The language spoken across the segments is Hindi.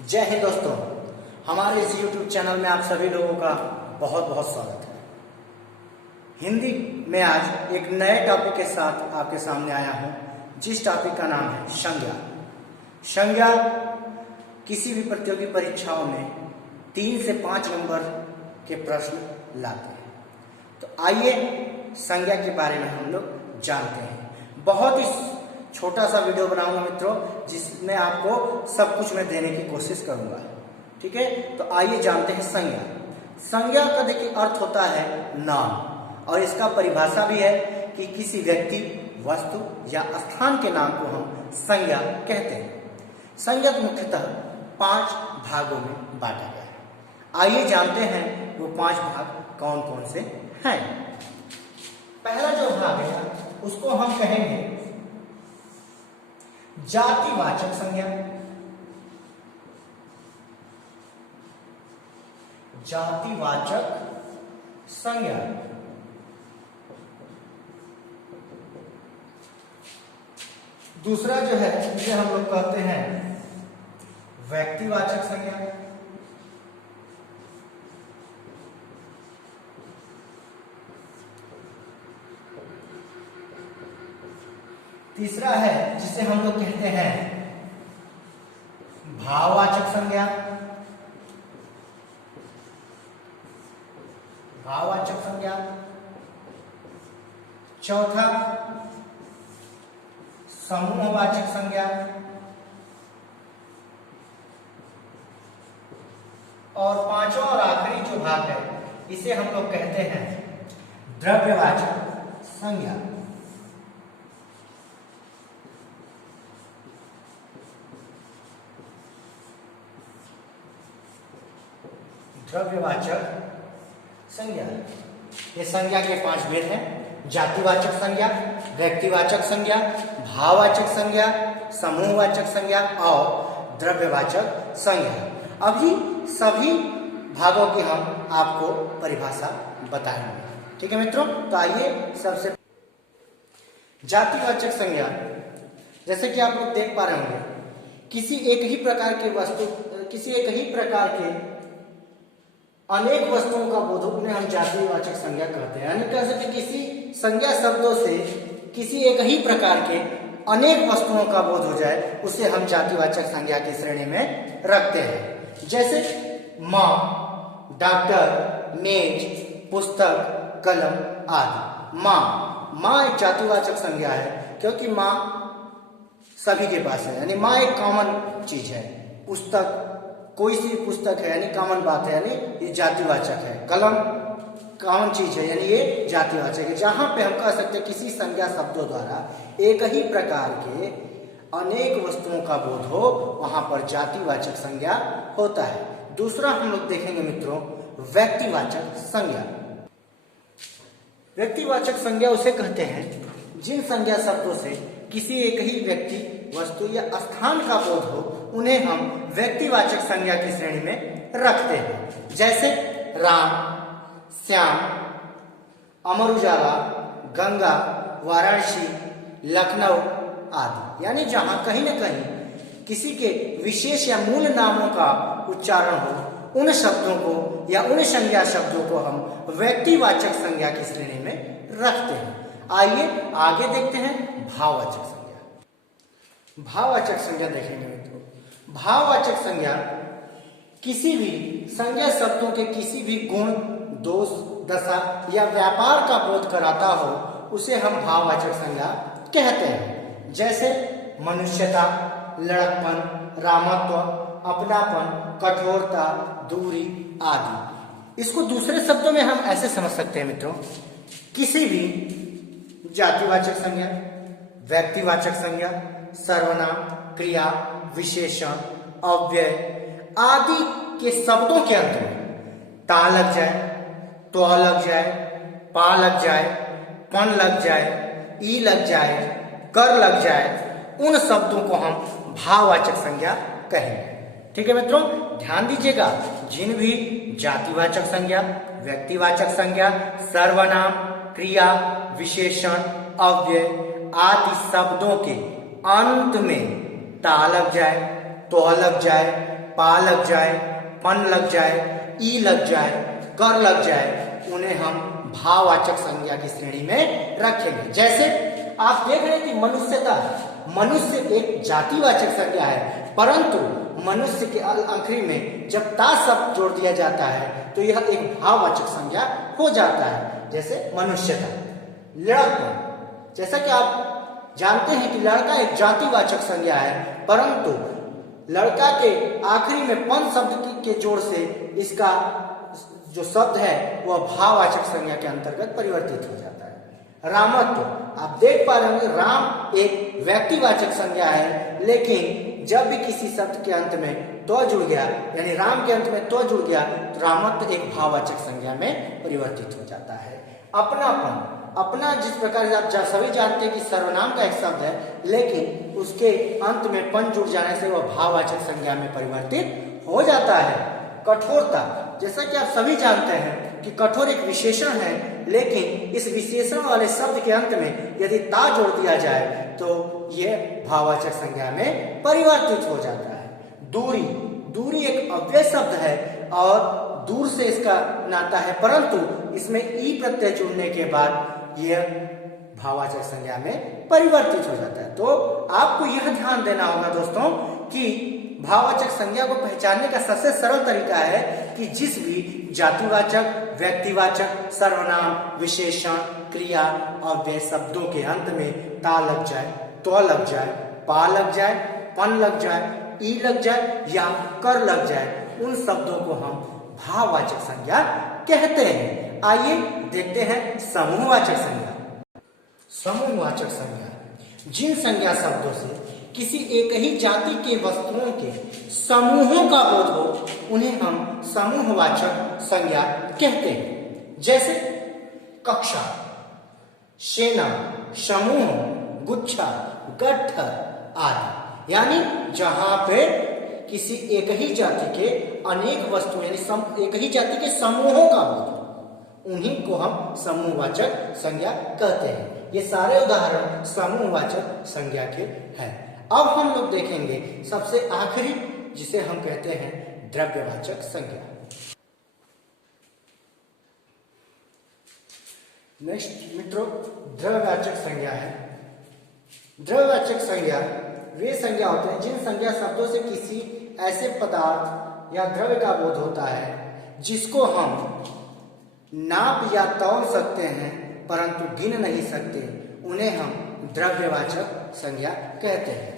जय हिंद दोस्तों, हमारे इस YouTube चैनल में आप सभी लोगों का बहुत बहुत स्वागत है। हिंदी में आज एक नए टॉपिक के साथ आपके सामने आया हूं, जिस टॉपिक का नाम है संज्ञा। संज्ञा किसी भी प्रतियोगी परीक्षाओं में 3 से 5 नंबर के प्रश्न लाते हैं। तो आइए संज्ञा के बारे में हम लोग जानते हैं। बहुत ही छोटा सा वीडियो बनाऊंगा मित्रों, जिसमें आपको सब कुछ मैं देने की कोशिश करूंगा। ठीक है, तो आइए जानते हैं संज्ञा। संज्ञा का देखिए अर्थ होता है नाम, और इसका परिभाषा भी है कि किसी व्यक्ति, वस्तु या स्थान के नाम को हम संज्ञा कहते हैं। संज्ञा मुख्यतः 5 भागों में बांटा गया है। आइए जानते हैं वो 5 भाग कौन कौन से हैं। पहला जो भाग है उसको हम कहेंगे जातिवाचक संज्ञा। जातिवाचक संज्ञा। दूसरा जो है जिसे हम लोग कहते हैं व्यक्तिवाचक संज्ञा। तीसरा है जिसे हम लोग कहते हैं भाववाचक संज्ञा। भाववाचक संज्ञा। चौथा समूहवाचक संज्ञा। और पांचवा और आखिरी जो भाग है इसे हम लोग कहते हैं द्रव्यवाचक संज्ञा। द्रव्यवाचक संज्ञा। ये संज्ञा के 5 भेद हैं: जातिवाचक संज्ञा, व्यक्तिवाचक संज्ञा, भाववाचक संज्ञा, समूहवाचक संज्ञा और द्रव्यवाचक संज्ञा। अभी सभी भागों की हम आपको परिभाषा बताएंगे। ठीक है मित्रों, तो आइए सबसे जातिवाचक संज्ञा। जैसे कि आप लोग देख पा रहे होंगे, किसी एक ही प्रकार की वस्तु, किसी एक ही प्रकार के अनेक वस्तुओं का बोध उन्हें हम जातिवाचक संज्ञा कहते हैं। यानी कह सकते किसी संज्ञा शब्दों से किसी एक ही प्रकार के अनेक वस्तुओं का बोध हो जाए, उसे हम जातिवाचक संज्ञा की श्रेणी में रखते हैं। जैसे माँ, डॉक्टर, मेज, पुस्तक, कलम आदि। माँ एक जातिवाचक संज्ञा है, क्योंकि माँ सभी के पास है, यानी माँ एक कॉमन चीज है। पुस्तक, कोई सी पुस्तक है यानी कॉमन बात है, यानी ये जातिवाचक है। कलम कॉमन चीज है, यानी ये जातिवाचक है। जहां पे हम कह सकते हैं किसी संज्ञा शब्दों द्वारा एक ही प्रकार के अनेक वस्तुओं का बोध हो, वहां पर जातिवाचक संज्ञा होता है। दूसरा हम लोग देखेंगे मित्रों व्यक्तिवाचक संज्ञा। व्यक्तिवाचक संज्ञा उसे कहते हैं जिन संज्ञा शब्दों से किसी एक ही व्यक्ति, वस्तु या स्थान का बोध हो, उन्हें हम व्यक्तिवाचक संज्ञा की श्रेणी में रखते हैं। जैसे राम, श्याम, अमर उजाला, गंगा, वाराणसी, लखनऊ आदि। यानी जहां कहीं न कहीं किसी के विशेष या मूल नामों का उच्चारण हो, उन शब्दों को या उन संज्ञा शब्दों को हम व्यक्तिवाचक संज्ञा की श्रेणी में रखते हैं। आइए आगे देखते हैं भाववाचक संज्ञा। भाववाचक संज्ञा देखेंगे मित्रों। भाववाचक संज्ञा किसी भी संज्ञा शब्दों के किसी भी गुण, दोष, दशा या व्यापार का बोध कराता हो, उसे हम भाववाचक संज्ञा कहते हैं। जैसे मनुष्यता, लड़कपन, रामत्व, अपनापन, कठोरता, दूरी आदि। इसको दूसरे शब्दों में हम ऐसे समझ सकते हैं मित्रों, किसी भी जातिवाचक संज्ञा, व्यक्तिवाचक संज्ञा, सर्वनाम, क्रिया, विशेषण, अव्यय आदि के शब्दों के अंत में ता लग जाए, त्व लग जाए, पा लग जाए, पन लग जाए, ई लग जाए, कर लग जाए, उन शब्दों को हम भाववाचक संज्ञा कहेंगे। ठीक है मित्रों, ध्यान दीजिएगा, जिन भी जातिवाचक संज्ञा, व्यक्तिवाचक संज्ञा, सर्वनाम, क्रिया, विशेषण, अव्यय आदि शब्दों के अंत में ता लग जाए, तो लग जाए, पा लग जाए, पन लग जाए, ई लग जाए, कर लग जाए, उन्हें हम भाववाचक संज्ञा की श्रेणी में रखेंगे। जैसे आप देख रहे हैं कि मनुष्यता, मनुष्य एक जातिवाचक संज्ञा है, परंतु मनुष्य के आखिरी में जब ता शब्द जोड़ दिया जाता है तो यह एक भाववाचक संज्ञा हो जाता है। जैसे मनुष्यता। लड़का, जैसा कि आप जानते हैं कि लड़का एक जातिवाचक संज्ञा है, परंतु लड़का के आखिरी में पन शब्द के जोड़ से इसका जो शब्द है वह भाववाचक संज्ञा के अंतर्गत परिवर्तित हो जाता है। रामत्व, आप देख पा रहे हैं राम एक व्यक्तिवाचक संज्ञा है, लेकिन जब भी किसी शब्द के अंत में तो जुड़ गया, यानी राम के अंत में तो जुड़ गया, तो रामत्व एक भाववाचक संज्ञा में परिवर्तित हो जाता है। अपनापन, अपना जिस प्रकार से आप सभी जानते हैं कि सर्वनाम का एक शब्द है, लेकिन उसके अंत में पन जुड़ जाने से वह भाववाचक संज्ञा में परिवर्तित हो जाता है। कठोरता, जैसा कि आप सभी जानते हैं कि कठोर एक विशेषण है, लेकिन इस विशेषण वाले शब्द के अंत में यदि ता जोड़ दिया जाए तो यह भाववाचक संज्ञा में परिवर्तित हो जाता है। दूरी, दूरी एक अव्यय शब्द है और दूर से इसका नाता है, परंतु इसमें ई प्रत्यय जुड़ने के बाद यह भाववाचक संज्ञा में परिवर्तित हो जाता है। तो आपको यह ध्यान देना होगा दोस्तों कि भाववाचक संज्ञा को पहचानने का सबसे सरल तरीका है कि जिस भी जातिवाचक, व्यक्तिवाचक, सर्वनाम, विशेषण, क्रिया, अव्यय शब्दों के अंत में ता लग जाए, तो लग जाए, पा लग जाए, पन लग जाए, ई लग जाए या कर लग जाए, उन शब्दों को हम भाववाचक संज्ञा कहते हैं। आइए देखते हैं समूहवाचक संज्ञा। समूहवाचक संज्ञा, जिन संज्ञा शब्दों से किसी एक ही जाति के वस्तुओं के समूहों का बोध हो उन्हें हम समूहवाचक संज्ञा कहते हैं। जैसे कक्षा, सेना, समूह, गुच्छा, गट्ठर आदि, यानी जहां पे किसी एक ही जाति के अनेक वस्तु यानी एक ही जाति के समूहों का बोध, उन्हीं को हम समूहवाचक संज्ञा कहते हैं। ये सारे उदाहरण समूहवाचक संज्ञा के हैं। अब हम लोग देखेंगे सबसे आखिरी, जिसे हम कहते हैं द्रव्यवाचक संज्ञा। नेक्स्ट मित्रों, द्रव्यवाचक संज्ञा है। द्रव्यवाचक संज्ञा वे संज्ञा होते हैं जिन संज्ञा शब्दों से किसी ऐसे पदार्थ या द्रव्य का बोध होता है जिसको हम नाप या तौल सकते हैं परंतु गिन नहीं सकते, उन्हें हम द्रव्यवाचक संज्ञा कहते हैं,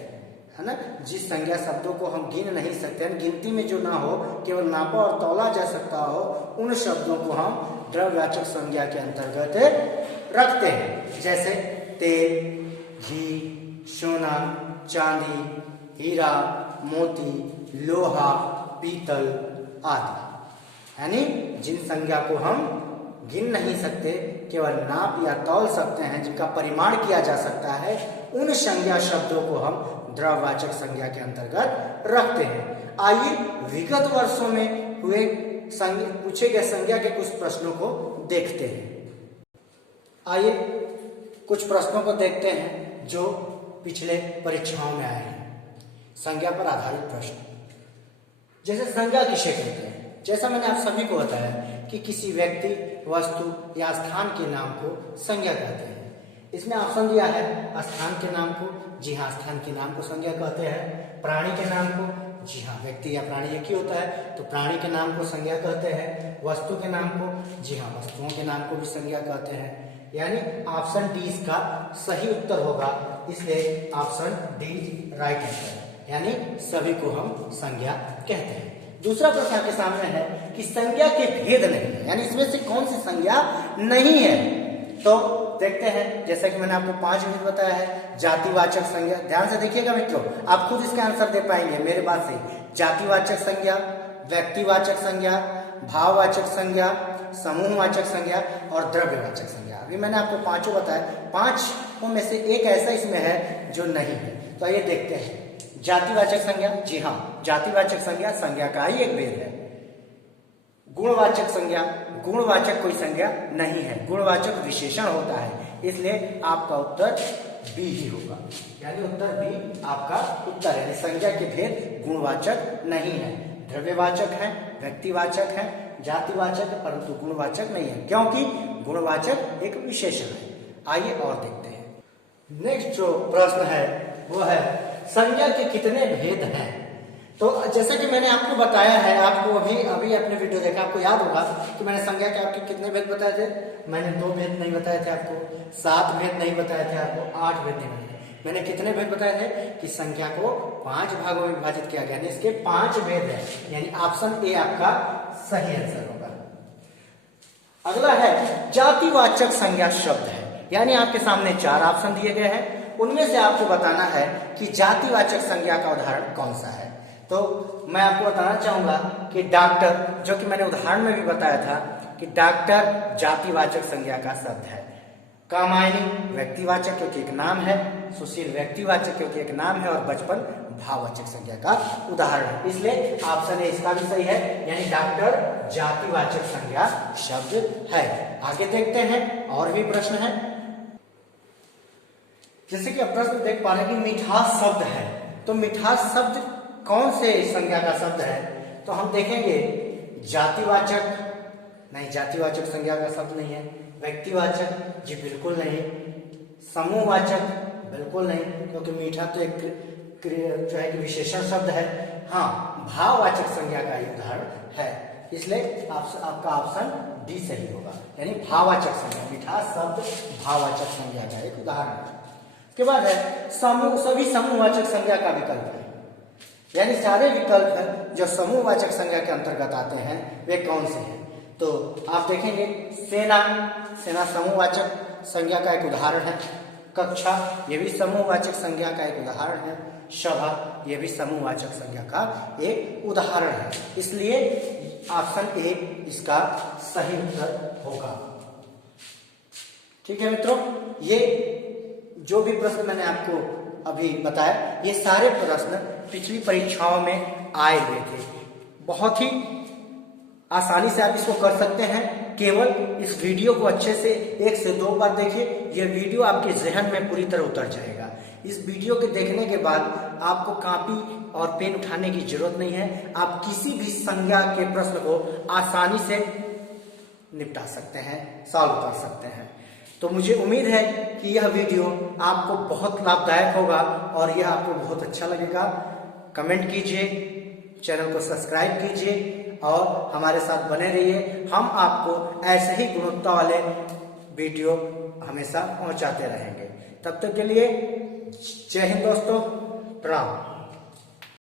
है ना। जिस संज्ञा शब्दों को हम गिन नहीं सकते, गिनती में जो ना हो, केवल नापा और तौला जा सकता हो, उन शब्दों को हम द्रव्यवाचक संज्ञा के अंतर्गत रखते हैं। जैसे तेल, घी, सोना, चांदी, हीरा, मोती, लोहा, पीतल आदि, यानी जिन संज्ञा को हम गिन नहीं सकते, केवल नाप या तौल सकते हैं, जिनका परिमाण किया जा सकता है, उन संज्ञा शब्दों को हम द्रव्यवाचक संज्ञा के अंतर्गत रखते हैं। आइए विगत वर्षों में हुए पूछे गए संज्ञा के कुछ प्रश्नों को देखते हैं। आइए कुछ प्रश्नों को देखते हैं जो पिछले परीक्षाओं में आए हैं। संज्ञा पर आधारित प्रश्न, जैसे संज्ञा किसे कहते हैं। जैसा मैंने आप सभी को बताया कि किसी व्यक्ति, वस्तु या स्थान के नाम को संज्ञा कहते हैं। इसमें ऑप्शन दिया है स्थान के नाम को, जी हाँ स्थान के नाम को संज्ञा कहते हैं। प्राणी के नाम को, जी हाँ व्यक्ति या प्राणी एक ही होता है तो प्राणी के नाम को संज्ञा कहते हैं। वस्तु के नाम को, जी हाँ वस्तुओं के नाम को भी संज्ञा कहते हैं। यानी ऑप्शन डी इसका सही उत्तर होगा, इसलिए ऑप्शन डी राइट आंसर, यानी सभी को हम संज्ञा कहते हैं। दूसरा प्रश्न आपके सामने है कि संज्ञा के भेद नहीं है, यानी इसमें से कौन सी संज्ञा नहीं है। तो देखते हैं, जैसा कि मैंने आपको 5 मिनट बताया है। जातिवाचक संज्ञा, ध्यान से देखिएगा मित्रों, आप खुद इसका आंसर दे पाएंगे मेरे बात से। जातिवाचक संज्ञा, व्यक्तिवाचक संज्ञा, भाववाचक संज्ञा, समूहवाचक संज्ञा और द्रव्यवाचक संज्ञा। अभी मैंने आपको 5 बताया, 5 में से एक ऐसा इसमें है जो नहीं है। तो आइए देखते हैं। जातिवाचक संज्ञा, जी हाँ जातिवाचक संज्ञा का ही एक भेद है। गुणवाचक संज्ञा, गुणवाचक कोई संज्ञा नहीं है, गुणवाचक विशेषण होता है, इसलिए आपका उत्तर बी ही होगा, यानी उत्तर बी आपका उत्तर है। संज्ञा के भेद गुणवाचक नहीं है, द्रव्यवाचक है, व्यक्तिवाचक है, जातिवाचक है, परंतु गुणवाचक नहीं है, क्योंकि गुणवाचक एक विशेषण है। आइए और देखते हैं। नेक्स्ट जो प्रश्न है वो है संज्ञा के कितने भेद हैं। तो जैसा कि मैंने आपको बताया है, आपको अभी अपने वीडियो देखा, आपको याद होगा कि मैंने संज्ञा के आपके कितने भेद बताए थे। मैंने 2 भेद नहीं बताए थे आपको, 7 भेद नहीं बताए थे आपको, 8 भेद नहीं बताए। मैंने कितने भेद बताए थे कि संख्या को 5 भागों में विभाजित किया गया, यानी इसके 5 भेद है, यानी ऑप्शन ए आपका सही आंसर होगा। अगला है जातिवाचक संज्ञा शब्द है, यानी आपके सामने 4 ऑप्शन दिए गए हैं, उनमें से आपको बताना है कि जातिवाचक संज्ञा का उदाहरण कौन सा है। तो मैं आपको बताना चाहूंगा कि डॉक्टर, जो कि मैंने उदाहरण में भी बताया था कि डॉक्टर जातिवाचक संज्ञा का शब्द है। कामायनी व्यक्तिवाचक क्योंकि एक नाम है, सुशील व्यक्तिवाचक क्योंकि एक नाम है, और बचपन भाववाचक संज्ञा का उदाहरण है। इसलिए ऑप्शन ए इसका भी सही है, यानी डॉक्टर जातिवाचक संज्ञा शब्द है। आगे देखते हैं, और भी प्रश्न है। जैसे कि आप प्रश्न देख पा रहे हैं कि मिठास शब्द है, तो मिठास शब्द कौन से संज्ञा का शब्द है। तो हम देखेंगे जातिवाचक नहीं, जातिवाचक संज्ञा का शब्द नहीं है। व्यक्तिवाचक जी बिल्कुल नहीं। समूहवाचक बिल्कुल नहीं, क्योंकि मीठा तो एक जो है कि विशेषण शब्द है। हाँ, भाववाचक संज्ञा का उदाहरण है, इसलिए आपका ऑप्शन डी सही होगा, यानी भाववाचक संज्ञा। मिठास शब्द भाववाचक संज्ञा का एक उदाहरण है। उसके बाद है समूह, सभी समूहवाचक संज्ञा का विकल्प है, यानी सारे विकल्प जो समूहवाचक संज्ञा के अंतर्गत आते हैं वे कौन से हैं। तो आप देखेंगे सेना, सेना समूहवाचक संज्ञा का एक उदाहरण है। कक्षा, ये भी समूहवाचक संज्ञा का एक उदाहरण है। सभा, ये भी समूहवाचक संज्ञा का एक उदाहरण है, इसलिए ऑप्शन ए इसका सही उत्तर होगा। ठीक है मित्रों, ये जो भी प्रश्न मैंने आपको अभी बताया, ये सारे प्रश्न पिछली परीक्षाओं में आए हुए थे। बहुत ही आसानी से आप इसको कर सकते हैं, केवल इस वीडियो को अच्छे से 1 से 2 बार देखिए, यह वीडियो आपके जहन में पूरी तरह उतर जाएगा। इस वीडियो के देखने के बाद आपको कॉपी और पेन उठाने की जरूरत नहीं है, आप किसी भी संज्ञा के प्रश्न को आसानी से निपटा सकते हैं, सॉल्व कर सकते हैं। तो मुझे उम्मीद है कि यह वीडियो आपको बहुत लाभदायक होगा और यह आपको बहुत अच्छा लगेगा। कमेंट कीजिए, चैनल को सब्सक्राइब कीजिए और हमारे साथ बने रहिए। हम आपको ऐसे ही गुणवत्ता वाले वीडियो हमेशा पहुंचाते रहेंगे। तब तक के लिए जय हिंद दोस्तों, प्रणाम।